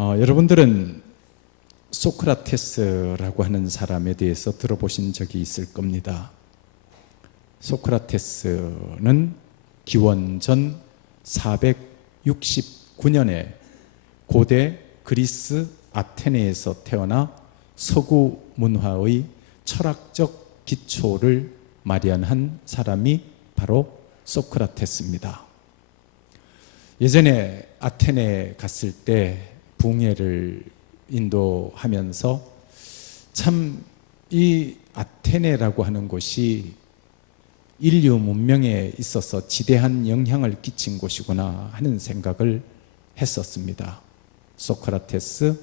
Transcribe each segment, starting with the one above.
여러분들은 소크라테스라고 하는 사람에 대해서 들어보신 적이 있을 겁니다. 소크라테스는 기원전 469년에 고대 그리스 아테네에서 태어나 서구 문화의 철학적 기초를 마련한 사람이 바로 소크라테스입니다. 예전에 아테네에 갔을 때 붕괴를 인도하면서 참 이 아테네라고 하는 곳이 인류 문명에 있어서 지대한 영향을 끼친 곳이구나 하는 생각을 했었습니다. 소크라테스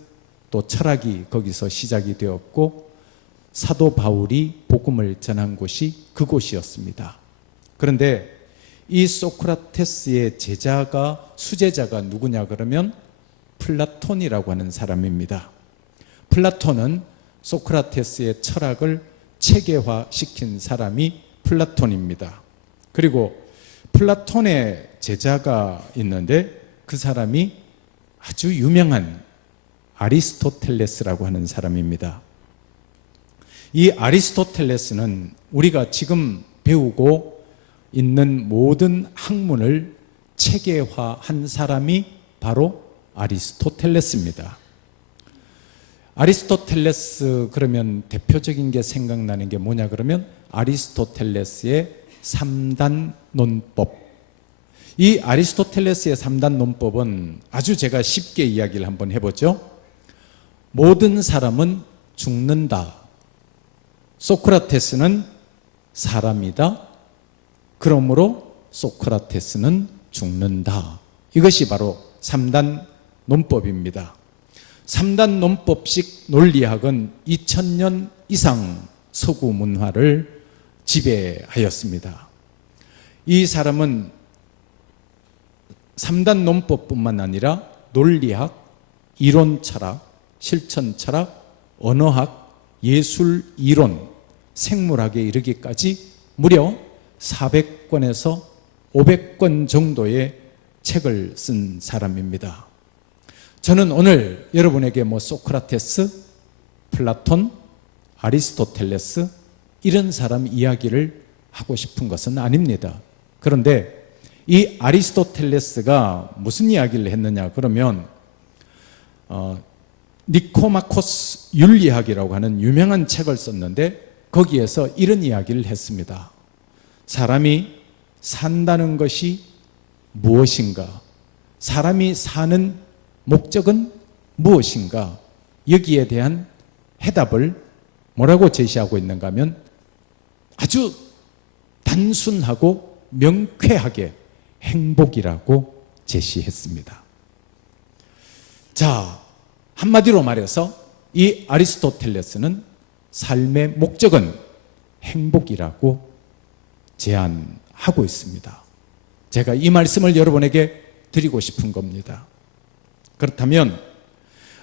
또 철학이 거기서 시작이 되었고 사도 바울이 복음을 전한 곳이 그곳이었습니다. 그런데 이 소크라테스의 수제자가 누구냐 그러면 플라톤이라고 하는 사람입니다. 플라톤은 소크라테스의 철학을 체계화시킨 사람이 플라톤입니다. 그리고 플라톤의 제자가 있는데 그 사람이 아주 유명한 아리스토텔레스라고 하는 사람입니다. 이 아리스토텔레스는 우리가 지금 배우고 있는 모든 학문을 체계화한 사람이 바로 아리스토텔레스입니다. 아리스토텔레스 그러면 대표적인 게 생각나는 게 뭐냐 그러면 아리스토텔레스의 3단 논법. 이 아리스토텔레스의 3단 논법은 아주 제가 쉽게 이야기를 한번 해보죠. 모든 사람은 죽는다. 소크라테스는 사람이다. 그러므로 소크라테스는 죽는다. 이것이 바로 3단 논법입니다. 3단 논법식 논리학은 2000년 이상 서구 문화를 지배하였습니다. 이 사람은 3단 논법뿐만 아니라 논리학, 이론 철학, 실천 철학, 언어학, 예술 이론, 생물학에 이르기까지 무려 400권에서 500권 정도의 책을 쓴 사람입니다. 저는 오늘 여러분에게 소크라테스, 플라톤, 아리스토텔레스 이런 사람 이야기를 하고 싶은 것은 아닙니다. 그런데 이 아리스토텔레스가 무슨 이야기를 했느냐 그러면 니코마코스 윤리학이라고 하는 유명한 책을 썼는데 거기에서 이런 이야기를 했습니다. 사람이 산다는 것이 무엇인가? 사람이 사는 목적은 무엇인가? 여기에 대한 해답을 뭐라고 제시하고 있는가 하면 아주 단순하고 명쾌하게 행복이라고 제시했습니다. 자, 한마디로 말해서 이 아리스토텔레스는 삶의 목적은 행복이라고 제안하고 있습니다. 제가 이 말씀을 여러분에게 드리고 싶은 겁니다. 그렇다면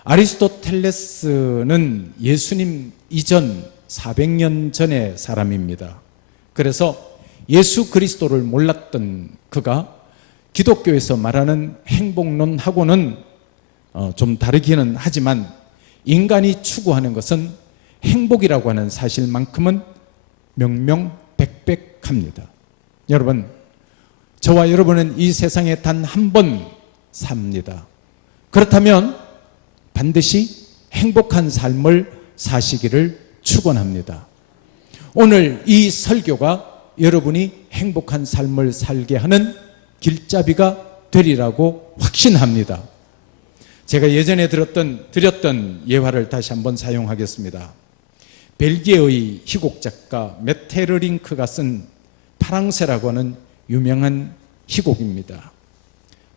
아리스토텔레스는 예수님 이전 400년 전의 사람입니다. 그래서 예수 그리스도를 몰랐던 그가 기독교에서 말하는 행복론하고는 좀 다르기는 하지만 인간이 추구하는 것은 행복이라고 하는 사실만큼은 명명백백합니다. 여러분, 저와 여러분은 이 세상에 단 한 번 삽니다. 그렇다면 반드시 행복한 삶을 사시기를 축원합니다. 오늘 이 설교가 여러분이 행복한 삶을 살게 하는 길잡이가 되리라고 확신합니다. 제가 예전에 드렸던 예화를 다시 한번 사용하겠습니다. 벨기에의 희곡 작가 메테르링크가 쓴 파랑새라고 하는 유명한 희곡입니다.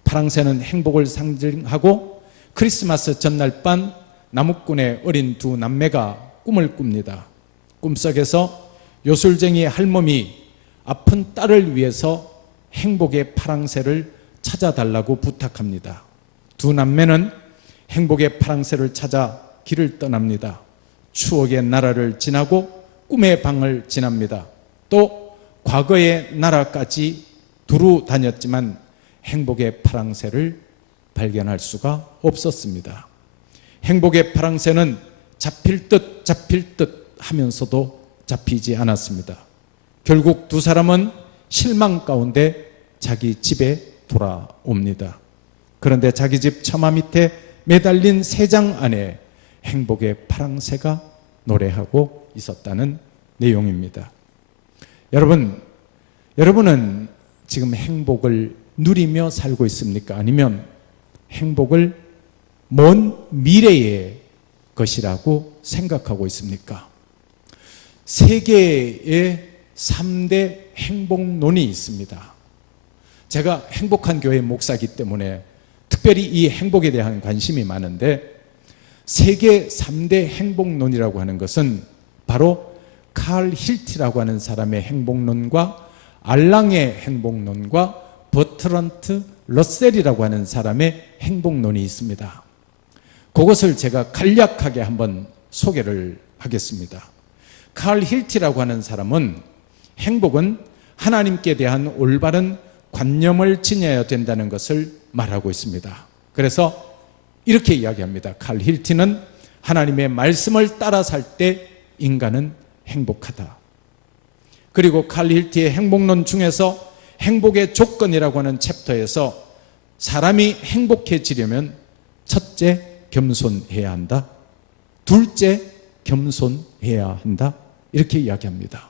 파랑새는 행복을 상징하고 크리스마스 전날 밤 나무꾼의 어린 두 남매가 꿈을 꿉니다. 꿈속에서 요술쟁이 할멈이 아픈 딸을 위해서 행복의 파랑새를 찾아달라고 부탁합니다. 두 남매는 행복의 파랑새를 찾아 길을 떠납니다. 추억의 나라를 지나고 꿈의 방을 지납니다. 또 과거의 나라까지 두루 다녔지만 행복의 파랑새를 발견할 수가 없었습니다. 행복의 파랑새는 잡힐 듯 하면서도 잡히지 않았습니다. 결국 두 사람은 실망 가운데 자기 집에 돌아옵니다. 그런데 자기 집 처마 밑에 매달린 새장 안에 행복의 파랑새가 노래하고 있었다는 내용입니다. 여러분은 지금 행복을 누리며 살고 있습니까? 아니면 행복을 먼 미래의 것이라고 생각하고 있습니까? 세계의 3대 행복론이 있습니다. 제가 행복한 교회 목사이기 때문에 특별히 이 행복에 대한 관심이 많은데, 세계 3대 행복론이라고 하는 것은 바로 칼 힐티라고 하는 사람의 행복론과 알랑의 행복론과 버트런트 러셀이라고 하는 사람의 행복론이 있습니다. 그것을 제가 간략하게 한번 소개를 하겠습니다. 칼 힐티라고 하는 사람은 행복은 하나님께 대한 올바른 관념을 지녀야 된다는 것을 말하고 있습니다. 그래서 이렇게 이야기합니다. 칼 힐티는 하나님의 말씀을 따라 살 때 인간은 행복하다. 그리고 칼 힐티의 행복론 중에서 행복의 조건이라고 하는 챕터에서 사람이 행복해지려면 첫째, 겸손해야 한다. 둘째, 겸손해야 한다. 이렇게 이야기합니다.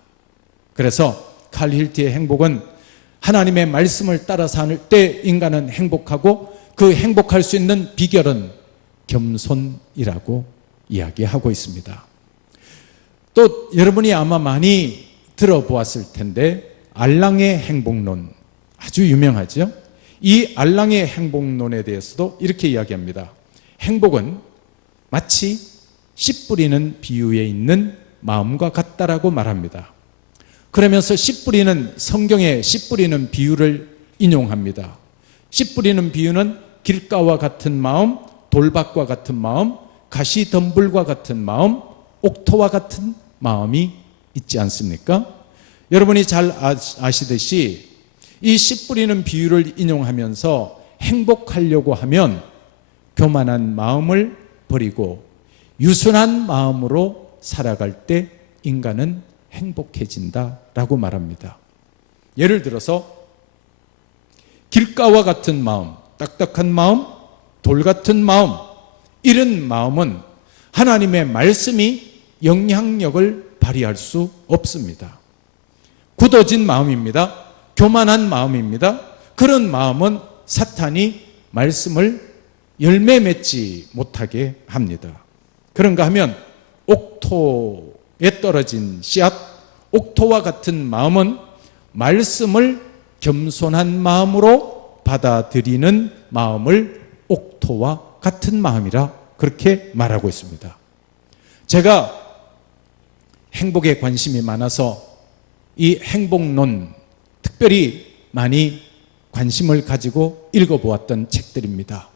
그래서 칼 힐티의 행복은 하나님의 말씀을 따라 살 때 인간은 행복하고, 그 행복할 수 있는 비결은 겸손이라고 이야기하고 있습니다. 또 여러분이 아마 많이 들어보았을 텐데, 알랑의 행복론, 아주 유명하죠? 이 알랑의 행복론에 대해서도 이렇게 이야기합니다. 행복은 마치 씨 뿌리는 비유에 있는 마음과 같다라고 말합니다. 그러면서 씨 뿌리는, 성경의 씨 뿌리는 비유를 인용합니다. 씨 뿌리는 비유는 길가와 같은 마음, 돌밭과 같은 마음, 가시덤불과 같은 마음, 옥토와 같은 마음이 있지 않습니까? 여러분이 잘 아시듯이 이 씨 뿌리는 비유를 인용하면서 행복하려고 하면 교만한 마음을 버리고 유순한 마음으로 살아갈 때 인간은 행복해진다라고 말합니다. 예를 들어서 길가와 같은 마음, 딱딱한 마음, 돌 같은 마음, 이런 마음은 하나님의 말씀이 영향력을 발휘할 수 없습니다. 굳어진 마음입니다. 교만한 마음입니다. 그런 마음은 사탄이 말씀을 열매 맺지 못하게 합니다. 그런가 하면 옥토에 떨어진 씨앗, 옥토와 같은 마음은 말씀을 겸손한 마음으로 받아들이는 마음을 옥토와 같은 마음이라 그렇게 말하고 있습니다. 제가 행복에 관심이 많아서 이 행복론 특별히 많이 관심을 가지고 읽어보았던 책들입니다.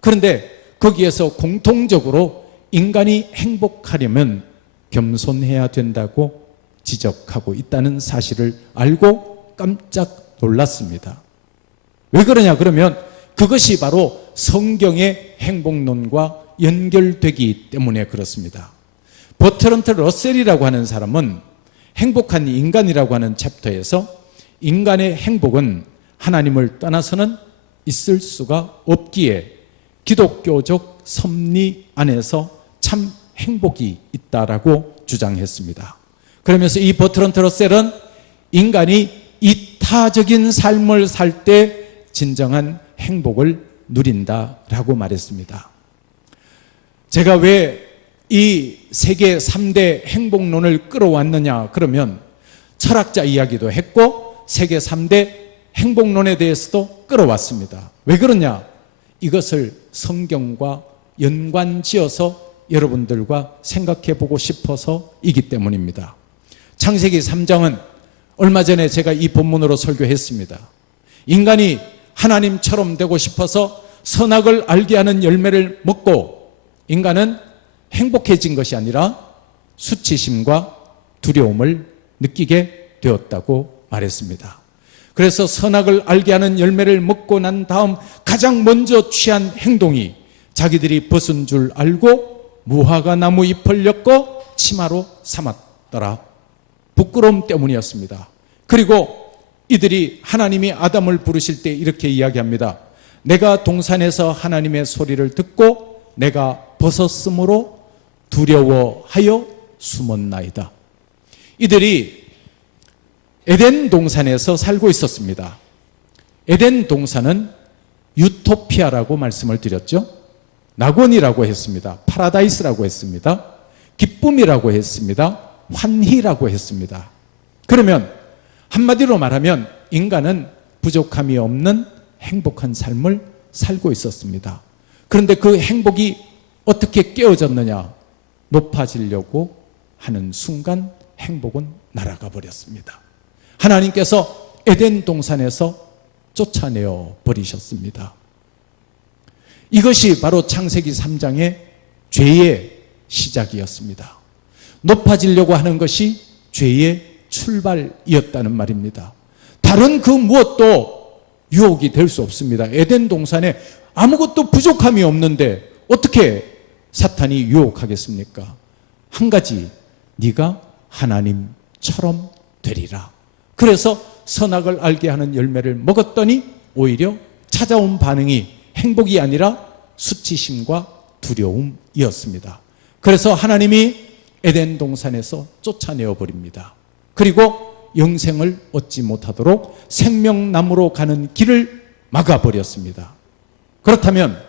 그런데 거기에서 공통적으로 인간이 행복하려면 겸손해야 된다고 지적하고 있다는 사실을 알고 깜짝 놀랐습니다. 왜 그러냐 그러면 그것이 바로 성경의 행복론과 연결되기 때문에 그렇습니다. 버트런트 러셀이라고 하는 사람은 행복한 인간이라고 하는 챕터에서 인간의 행복은 하나님을 떠나서는 있을 수가 없기에 기독교적 섭리 안에서 참 행복이 있다라고 주장했습니다. 그러면서 이 버트런트 러셀은 인간이 이타적인 삶을 살 때 진정한 행복을 누린다라고 말했습니다. 제가 왜 이 세계 3대 행복론을 끌어왔느냐 그러면 철학자 이야기도 했고 세계 3대 행복론에 대해서도 끌어왔습니다. 왜 그러냐? 이것을 성경과 연관지어서 여러분들과 생각해 보고 싶어서이기 때문입니다. 창세기 3장은 얼마 전에 제가 이 본문으로 설교했습니다. 인간이 하나님처럼 되고 싶어서 선악을 알게 하는 열매를 먹고 인간은 행복해진 것이 아니라 수치심과 두려움을 느끼게 되었다고 말했습니다. 그래서 선악을 알게 하는 열매를 먹고 난 다음 가장 먼저 취한 행동이 자기들이 벗은 줄 알고 무화과 나무 잎을 엮고 치마로 삼았더라. 부끄러움 때문이었습니다. 그리고 이들이 하나님이 아담을 부르실 때 이렇게 이야기합니다. 내가 동산에서 하나님의 소리를 듣고 내가 벗었으므로 두려워하여 숨었나이다. 이들이 에덴 동산에서 살고 있었습니다. 에덴 동산은 유토피아라고 말씀을 드렸죠. 낙원이라고 했습니다. 파라다이스라고 했습니다. 기쁨이라고 했습니다. 환희라고 했습니다. 그러면 한마디로 말하면 인간은 부족함이 없는 행복한 삶을 살고 있었습니다. 그런데 그 행복이 어떻게 깨어졌느냐? 높아지려고 하는 순간 행복은 날아가 버렸습니다. 하나님께서 에덴 동산에서 쫓아내어 버리셨습니다. 이것이 바로 창세기 3장의 죄의 시작이었습니다. 높아지려고 하는 것이 죄의 출발이었다는 말입니다. 다른 그 무엇도 유혹이 될 수 없습니다. 에덴 동산에 아무것도 부족함이 없는데 어떻게 사탄이 유혹하겠습니까? 한 가지, 네가 하나님처럼 되리라. 그래서 선악을 알게 하는 열매를 먹었더니 오히려 찾아온 반응이 행복이 아니라 수치심과 두려움이었습니다. 그래서 하나님이 에덴 동산에서 쫓아내어 버립니다. 그리고 영생을 얻지 못하도록 생명나무로 가는 길을 막아버렸습니다. 그렇다면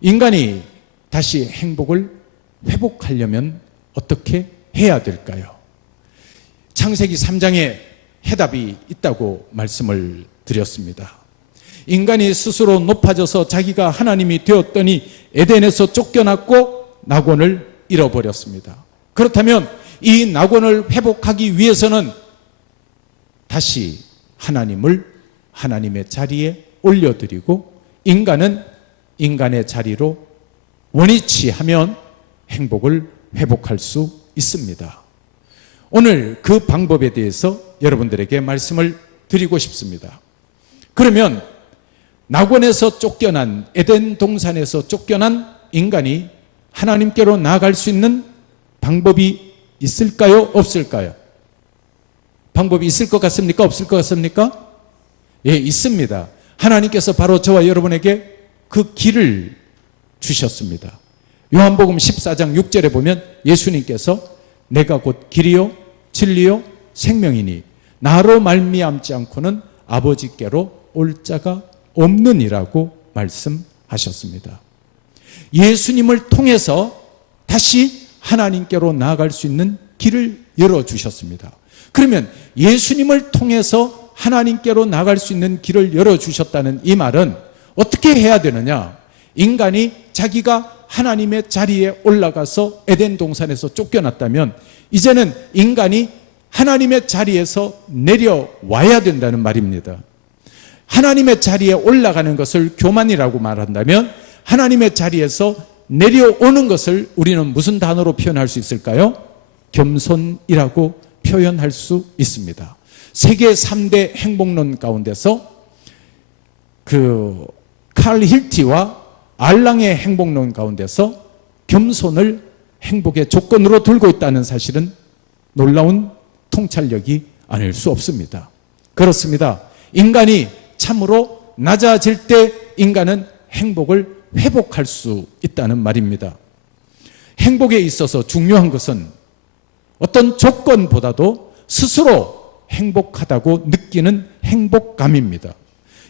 인간이 다시 행복을 회복하려면 어떻게 해야 될까요? 창세기 3장에 해답이 있다고 말씀을 드렸습니다. 인간이 스스로 높아져서 자기가 하나님이 되었더니 에덴에서 쫓겨났고 낙원을 잃어버렸습니다. 그렇다면 이 낙원을 회복하기 위해서는 다시 하나님을 하나님의 자리에 올려드리고 인간은 인간의 자리로 원위치 하면 행복을 회복할 수 있습니다. 오늘 그 방법에 대해서 여러분들에게 말씀을 드리고 싶습니다. 그러면 낙원에서 쫓겨난, 에덴 동산에서 쫓겨난 인간이 하나님께로 나아갈 수 있는 방법이 있을까요? 없을까요? 방법이 있을 것 같습니까? 없을 것 같습니까? 예, 있습니다. 하나님께서 바로 저와 여러분에게 그 길을 주셨습니다. 요한복음 14장 6절에 보면 예수님께서 내가 곧 길이요 진리요 생명이니 나로 말미암지 않고는 아버지께로 올 자가 없느니라고 말씀하셨습니다. 예수님을 통해서 다시 하나님께로 나아갈 수 있는 길을 열어주셨습니다. 그러면 예수님을 통해서 하나님께로 나아갈 수 있는 길을 열어주셨다는 이 말은 어떻게 해야 되느냐? 인간이 자기가 하나님의 자리에 올라가서 에덴 동산에서 쫓겨났다면 이제는 인간이 하나님의 자리에서 내려와야 된다는 말입니다. 하나님의 자리에 올라가는 것을 교만이라고 말한다면 하나님의 자리에서 내려오는 것을 우리는 무슨 단어로 표현할 수 있을까요? 겸손이라고 표현할 수 있습니다. 세계 3대 행복론 가운데서 칼 힐티와 알랑의 행복론 가운데서 겸손을 행복의 조건으로 들고 있다는 사실은 놀라운 통찰력이 아닐 수 없습니다. 그렇습니다. 인간이 참으로 낮아질 때 인간은 행복을 회복할 수 있다는 말입니다. 행복에 있어서 중요한 것은 어떤 조건보다도 스스로 행복하다고 느끼는 행복감입니다.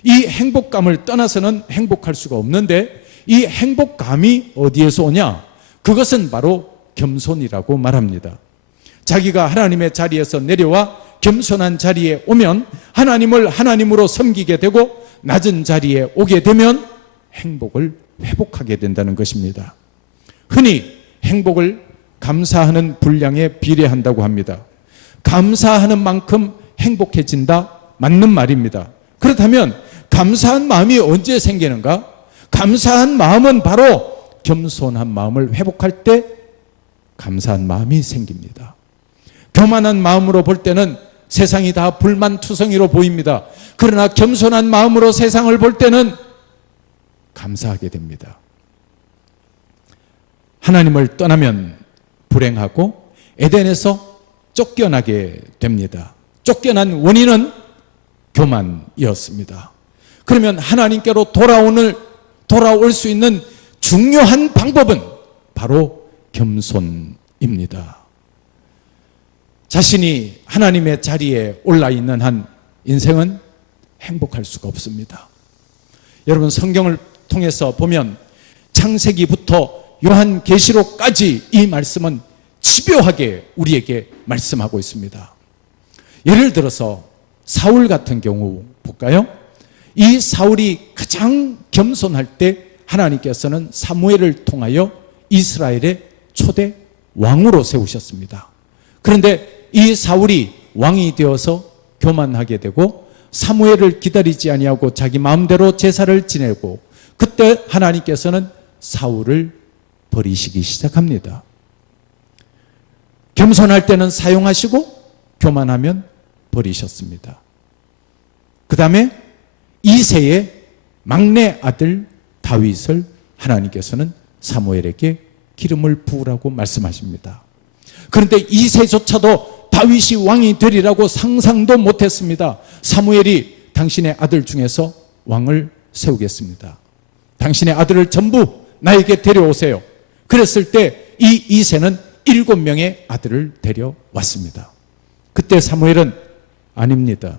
이 행복감을 떠나서는 행복할 수가 없는데 이 행복감이 어디에서 오냐? 그것은 바로 겸손이라고 말합니다. 자기가 하나님의 자리에서 내려와 겸손한 자리에 오면 하나님을 하나님으로 섬기게 되고 낮은 자리에 오게 되면 행복을 회복하게 된다는 것입니다. 흔히 행복을 감사하는 분량에 비례한다고 합니다. 감사하는 만큼 행복해진다, 맞는 말입니다. 그렇다면 감사한 마음이 언제 생기는가? 감사한 마음은 바로 겸손한 마음을 회복할 때 감사한 마음이 생깁니다. 교만한 마음으로 볼 때는 세상이 다 불만투성이로 보입니다. 그러나 겸손한 마음으로 세상을 볼 때는 감사하게 됩니다. 하나님을 떠나면 불행하고 에덴에서 쫓겨나게 됩니다. 쫓겨난 원인은 교만이었습니다. 그러면 하나님께로 돌아올 수 있는 중요한 방법은 바로 겸손입니다. 자신이 하나님의 자리에 올라 있는 한 인생은 행복할 수가 없습니다. 여러분, 성경을 통해서 보면 창세기부터 요한계시록까지 이 말씀은 집요하게 우리에게 말씀하고 있습니다. 예를 들어서 사울 같은 경우 볼까요? 이 사울이 가장 겸손할 때 하나님께서는 사무엘을 통하여 이스라엘의 초대 왕으로 세우셨습니다. 그런데 이 사울이 왕이 되어서 교만하게 되고 사무엘을 기다리지 아니하고 자기 마음대로 제사를 지내고, 그때 하나님께서는 사울을 버리시기 시작합니다. 겸손할 때는 사용하시고 교만하면 버리셨습니다. 그 다음에 이새의 막내 아들 다윗을 하나님께서는 사무엘에게 기름을 부으라고 말씀하십니다. 그런데 이새조차도 다윗이 왕이 되리라고 상상도 못했습니다. 사무엘이 당신의 아들 중에서 왕을 세우겠습니다. 당신의 아들을 전부 나에게 데려오세요. 그랬을 때 이 이새는 7명의 아들을 데려왔습니다. 그때 사무엘은 아닙니다.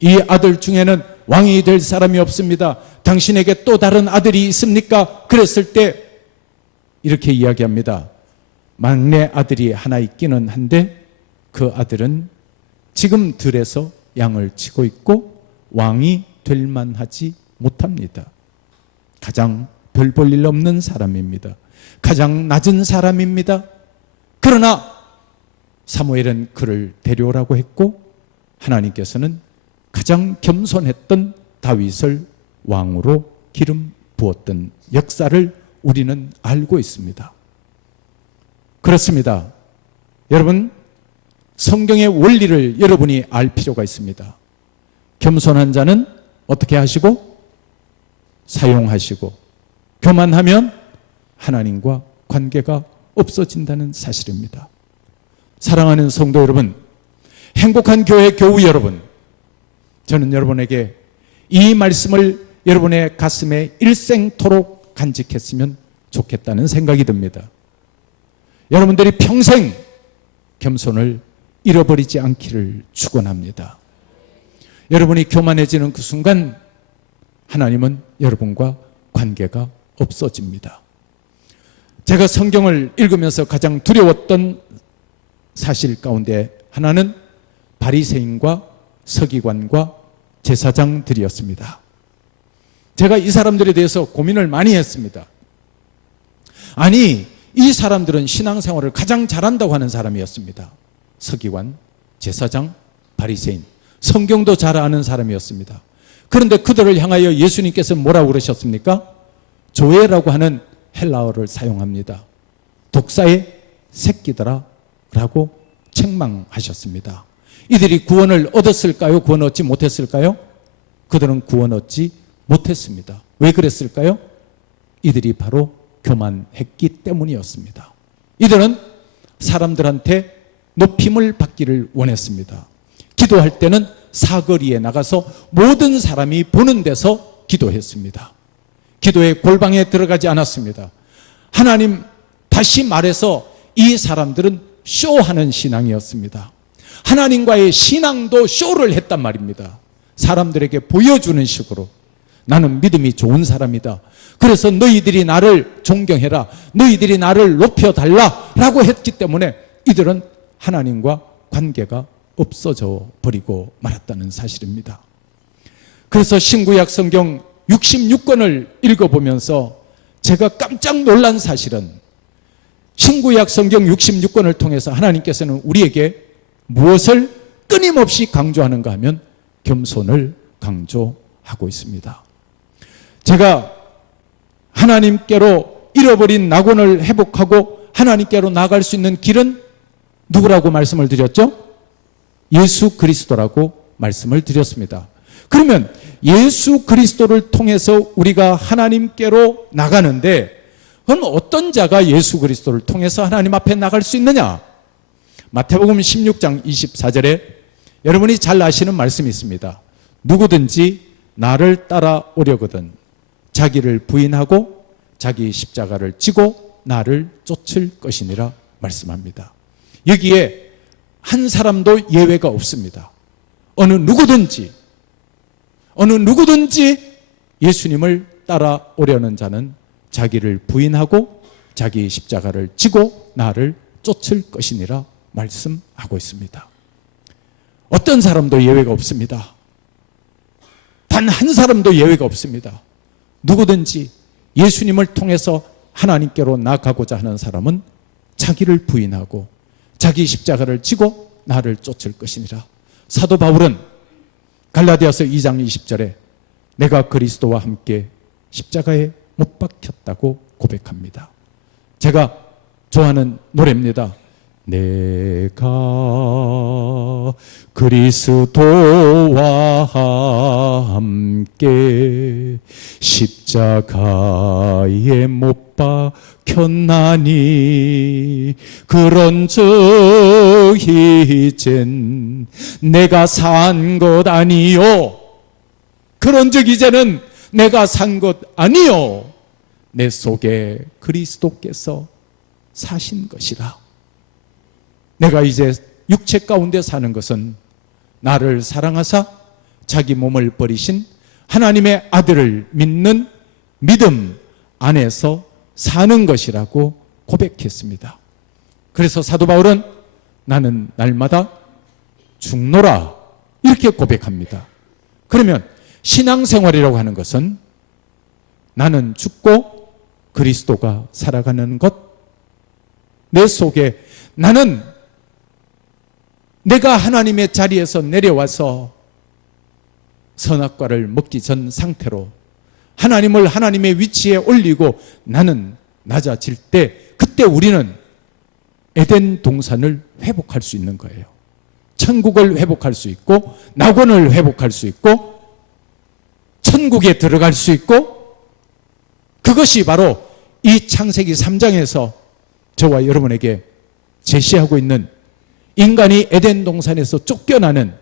이 아들 중에는 왕이 될 사람이 없습니다. 당신에게 또 다른 아들이 있습니까? 그랬을 때 이렇게 이야기합니다. 막내 아들이 하나 있기는 한데 그 아들은 지금 들에서 양을 치고 있고 왕이 될 만하지 못합니다. 가장 별 볼 일 없는 사람입니다. 가장 낮은 사람입니다. 그러나 사무엘은 그를 데려오라고 했고 하나님께서는 가장 겸손했던 다윗을 왕으로 기름 부었던 역사를 우리는 알고 있습니다. 그렇습니다. 여러분, 성경의 원리를 여러분이 알 필요가 있습니다. 겸손한 자는 어떻게 하시고 사용하시고, 교만하면 하나님과 관계가 없어진다는 사실입니다. 사랑하는 성도 여러분, 행복한 교회 교우 여러분, 저는 여러분에게 이 말씀을 여러분의 가슴에 일생토록 간직했으면 좋겠다는 생각이 듭니다. 여러분들이 평생 겸손을 잃어버리지 않기를 축원합니다. 여러분이 교만해지는 그 순간 하나님은 여러분과 관계가 없어집니다. 제가 성경을 읽으면서 가장 두려웠던 사실 가운데 하나는 바리새인과 서기관과 제사장들이었습니다. 제가 이 사람들에 대해서 고민을 많이 했습니다. 아니, 이 사람들은 신앙생활을 가장 잘한다고 하는 사람이었습니다. 서기관, 제사장, 바리새인, 성경도 잘 아는 사람이었습니다. 그런데 그들을 향하여 예수님께서 뭐라고 그러셨습니까? 조회라고 하는 헬라어를 사용합니다. 독사의 새끼들아 라고 책망하셨습니다. 이들이 구원을 얻었을까요? 구원 얻지 못했을까요? 그들은 구원 얻지 못했습니다. 왜 그랬을까요? 이들이 바로 교만했기 때문이었습니다. 이들은 사람들한테 높임을 받기를 원했습니다. 기도할 때는 사거리에 나가서 모든 사람이 보는 데서 기도했습니다. 기도의 골방에 들어가지 않았습니다. 하나님, 다시 말해서 이 사람들은 쇼하는 신앙이었습니다. 하나님과의 신앙도 쇼를 했단 말입니다. 사람들에게 보여주는 식으로 나는 믿음이 좋은 사람이다. 그래서 너희들이 나를 존경해라. 너희들이 나를 높여달라 라고 했기 때문에 이들은 하나님과 관계가 없어져 버리고 말았다는 사실입니다. 그래서 신구약 성경 66권을 읽어보면서 제가 깜짝 놀란 사실은 신구약 성경 66권을 통해서 하나님께서는 우리에게 무엇을 끊임없이 강조하는가 하면 겸손을 강조하고 있습니다. 제가 하나님께로 잃어버린 낙원을 회복하고 하나님께로 나갈 수 있는 길은 누구라고 말씀을 드렸죠? 예수 그리스도라고 말씀을 드렸습니다. 그러면 예수 그리스도를 통해서 우리가 하나님께로 나가는데 그럼 어떤 자가 예수 그리스도를 통해서 하나님 앞에 나갈 수 있느냐? 마태복음 16장 24절에 여러분이 잘 아시는 말씀이 있습니다. 누구든지 나를 따라오려거든 자기를 부인하고 자기 십자가를 지고 나를 쫓을 것이니라 말씀합니다. 여기에 한 사람도 예외가 없습니다. 어느 누구든지 예수님을 따라오려는 자는 자기를 부인하고 자기 십자가를 지고 나를 쫓을 것이니라 말씀하고 있습니다. 어떤 사람도 예외가 없습니다. 단 한 사람도 예외가 없습니다. 누구든지 예수님을 통해서 하나님께로 나아가고자 하는 사람은 자기를 부인하고 자기 십자가를 지고 나를 쫓을 것이니라. 사도 바울은 갈라디아서 2장 20절에 내가 그리스도와 함께 십자가에 못 박혔다고 고백합니다. 제가 좋아하는 노래입니다. 내가 그리스도와 함께 십자가에 못 박혔나니 그런즉 이젠 내가 산 것 아니요 그런즉 이제는 내가 산 것 아니요 내 속에 그리스도께서 사신 것이라. 내가 이제 육체 가운데 사는 것은 나를 사랑하사 자기 몸을 버리신 하나님의 아들을 믿는 믿음 안에서 사는 것이라고 고백했습니다. 그래서 사도 바울은 나는 날마다 죽노라 이렇게 고백합니다. 그러면 신앙생활이라고 하는 것은 나는 죽고 그리스도가 살아가는 것, 내 속에 나는 내가 하나님의 자리에서 내려와서 선악과를 먹기 전 상태로 하나님을 하나님의 위치에 올리고 나는 낮아질 때 그때 우리는 에덴 동산을 회복할 수 있는 거예요. 천국을 회복할 수 있고 낙원을 회복할 수 있고 천국에 들어갈 수 있고 그것이 바로 이 창세기 3장에서 저와 여러분에게 제시하고 있는 인간이 에덴 동산에서 쫓겨나는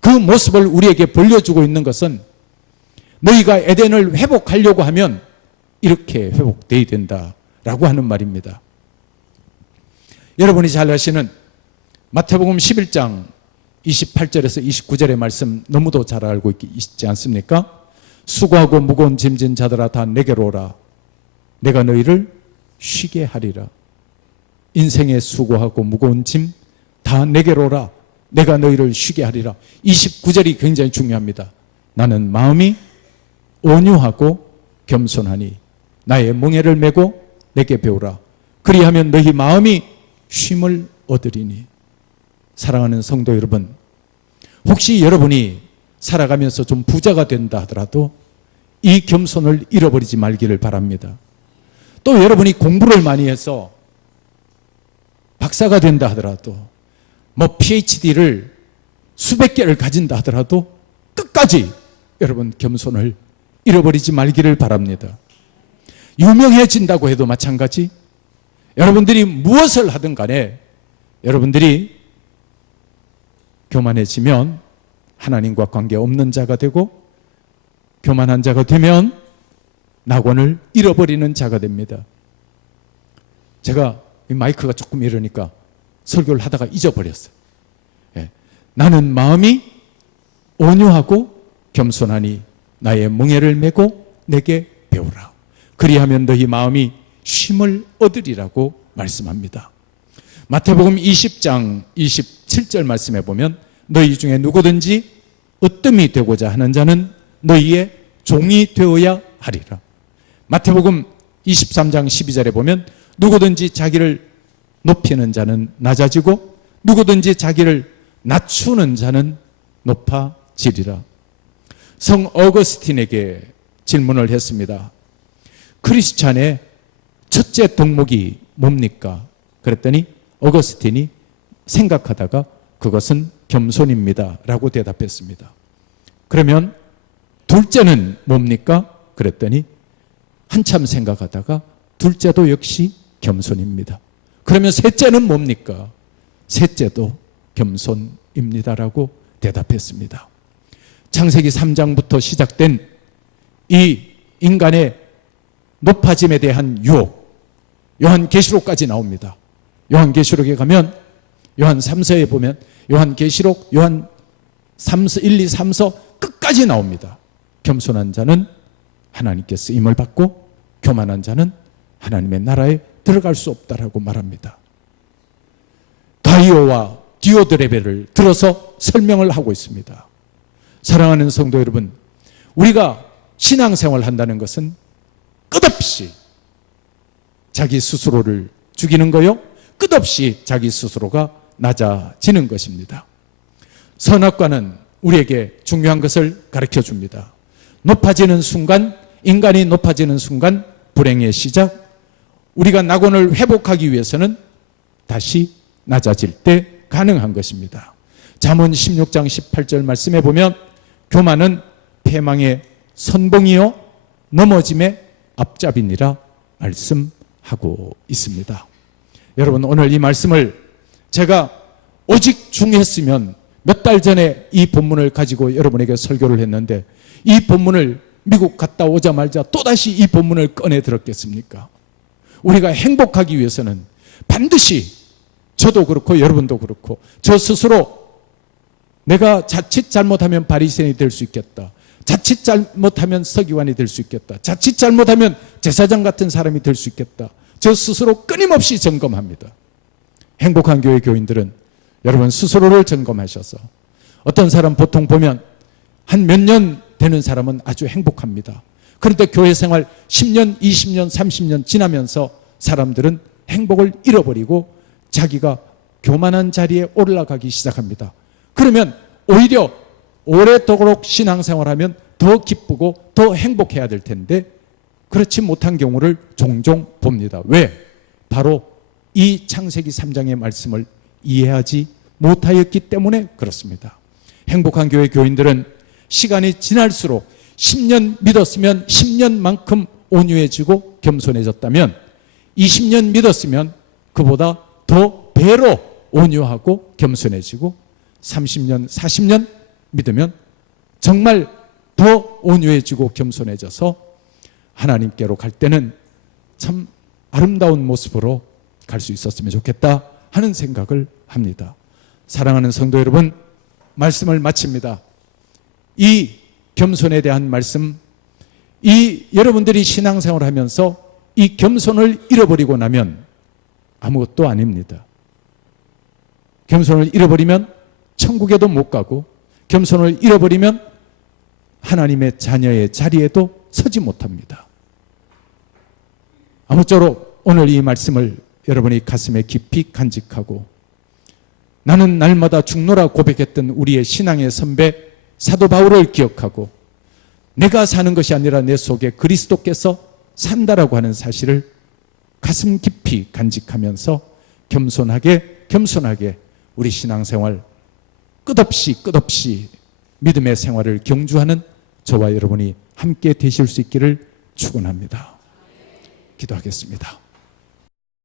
그 모습을 우리에게 보여주고 있는 것은 너희가 에덴을 회복하려고 하면 이렇게 회복되어야 된다라고 하는 말입니다. 여러분이 잘 아시는 마태복음 11장 28절에서 29절의 말씀 너무도 잘 알고 있지 않습니까? 수고하고 무거운 짐진 자들아 다 내게로 오라. 내가 너희를 쉬게 하리라. 인생의 수고하고 무거운 짐 다 내게로 오라. 내가 너희를 쉬게 하리라. 29절이 굉장히 중요합니다. 나는 마음이 온유하고 겸손하니 나의 멍에를 메고 내게 배우라. 그리하면 너희 마음이 쉼을 얻으리니. 사랑하는 성도 여러분, 혹시 여러분이 살아가면서 좀 부자가 된다 하더라도 이 겸손을 잃어버리지 말기를 바랍니다. 또 여러분이 공부를 많이 해서 박사가 된다 하더라도 뭐 PhD를 수백 개를 가진다 하더라도 끝까지 여러분 겸손을 잃어버리지 말기를 바랍니다. 유명해진다고 해도 마찬가지. 여러분들이 무엇을 하든 간에 여러분들이 교만해지면 하나님과 관계없는 자가 되고 교만한 자가 되면 낙원을 잃어버리는 자가 됩니다. 제가 이 마이크가 조금 이러니까 설교를 하다가 잊어버렸어요. 나는 마음이 온유하고 겸손하니 나의 멍에를 메고 내게 배우라. 그리하면 너희 마음이 쉼을 얻으리라고 말씀합니다. 마태복음 20장 27절 말씀해 보면 너희 중에 누구든지 으뜸이 되고자 하는 자는 너희의 종이 되어야 하리라. 마태복음 23장 12절에 보면 누구든지 자기를 높이는 자는 낮아지고 누구든지 자기를 낮추는 자는 높아지리라. 성 어거스틴에게 질문을 했습니다. 크리스찬의 첫째 덕목이 뭡니까? 그랬더니 어거스틴이 생각하다가 그것은 겸손입니다 라고 대답했습니다. 그러면 둘째는 뭡니까? 그랬더니 한참 생각하다가 둘째도 역시 겸손입니다. 그러면 셋째는 뭡니까? 셋째도 겸손입니다라고 대답했습니다. 창세기 3장부터 시작된 이 인간의 높아짐에 대한 유혹, 요한계시록까지 나옵니다. 요한계시록에 가면 요한 3서에 보면 요한계시록, 요한 3서, 1, 2, 3서 끝까지 나옵니다. 겸손한 자는 하나님께 쓰임을 받고 교만한 자는 하나님의 나라에 들어갈 수 없다라고 말합니다. 가이오와 디오드레베를 들어서 설명을 하고 있습니다. 사랑하는 성도 여러분, 우리가 신앙생활을 한다는 것은 끝없이 자기 스스로를 죽이는 거요, 끝없이 자기 스스로가 낮아지는 것입니다. 선악과는 우리에게 중요한 것을 가르쳐 줍니다. 높아지는 순간, 인간이 높아지는 순간 불행의 시작, 우리가 낙원을 회복하기 위해서는 다시 낮아질 때 가능한 것입니다. 잠언 16장 18절 말씀에 보면 교만은 패망의 선봉이요 넘어짐의 앞잡이니라 말씀하고 있습니다. 여러분, 오늘 이 말씀을 제가 오직 중했으면 몇 달 전에 이 본문을 가지고 여러분에게 설교를 했는데 이 본문을 미국 갔다 오자마자 또다시 이 본문을 꺼내 들었겠습니까? 우리가 행복하기 위해서는 반드시 저도 그렇고 여러분도 그렇고 저 스스로 내가 자칫 잘못하면 바리새인이 될 수 있겠다, 자칫 잘못하면 서기관이 될 수 있겠다, 자칫 잘못하면 제사장 같은 사람이 될 수 있겠다, 저 스스로 끊임없이 점검합니다. 행복한 교회 교인들은 여러분 스스로를 점검하셔서, 어떤 사람 보통 보면 한 몇 년 되는 사람은 아주 행복합니다. 그런데 교회 생활 10년, 20년, 30년 지나면서 사람들은 행복을 잃어버리고 자기가 교만한 자리에 올라가기 시작합니다. 그러면 오히려 오래도록 신앙생활하면 더 기쁘고 더 행복해야 될 텐데 그렇지 못한 경우를 종종 봅니다. 왜? 바로 이 창세기 3장의 말씀을 이해하지 못하였기 때문에 그렇습니다. 행복한 교회 교인들은 시간이 지날수록 10년 믿었으면 10년만큼 온유해지고 겸손해졌다면 20년 믿었으면 그보다 더 배로 온유하고 겸손해지고 30년, 40년 믿으면 정말 더 온유해지고 겸손해져서 하나님께로 갈 때는 참 아름다운 모습으로 갈 수 있었으면 좋겠다 하는 생각을 합니다. 사랑하는 성도 여러분, 말씀을 마칩니다. 이 겸손에 대한 말씀, 이 여러분들이 신앙생활을 하면서 이 겸손을 잃어버리고 나면 아무것도 아닙니다. 겸손을 잃어버리면 천국에도 못 가고 겸손을 잃어버리면 하나님의 자녀의 자리에도 서지 못합니다. 아무쪼록 오늘 이 말씀을 여러분이 가슴에 깊이 간직하고, 나는 날마다 죽노라 고백했던 우리의 신앙의 선배 사도 바울을 기억하고 내가 사는 것이 아니라 내 속에 그리스도께서 산다라고 하는 사실을 가슴 깊이 간직하면서 겸손하게 우리 신앙생활 끝없이 믿음의 생활을 경주하는 저와 여러분이 함께 되실 수 있기를 축원합니다. 기도하겠습니다.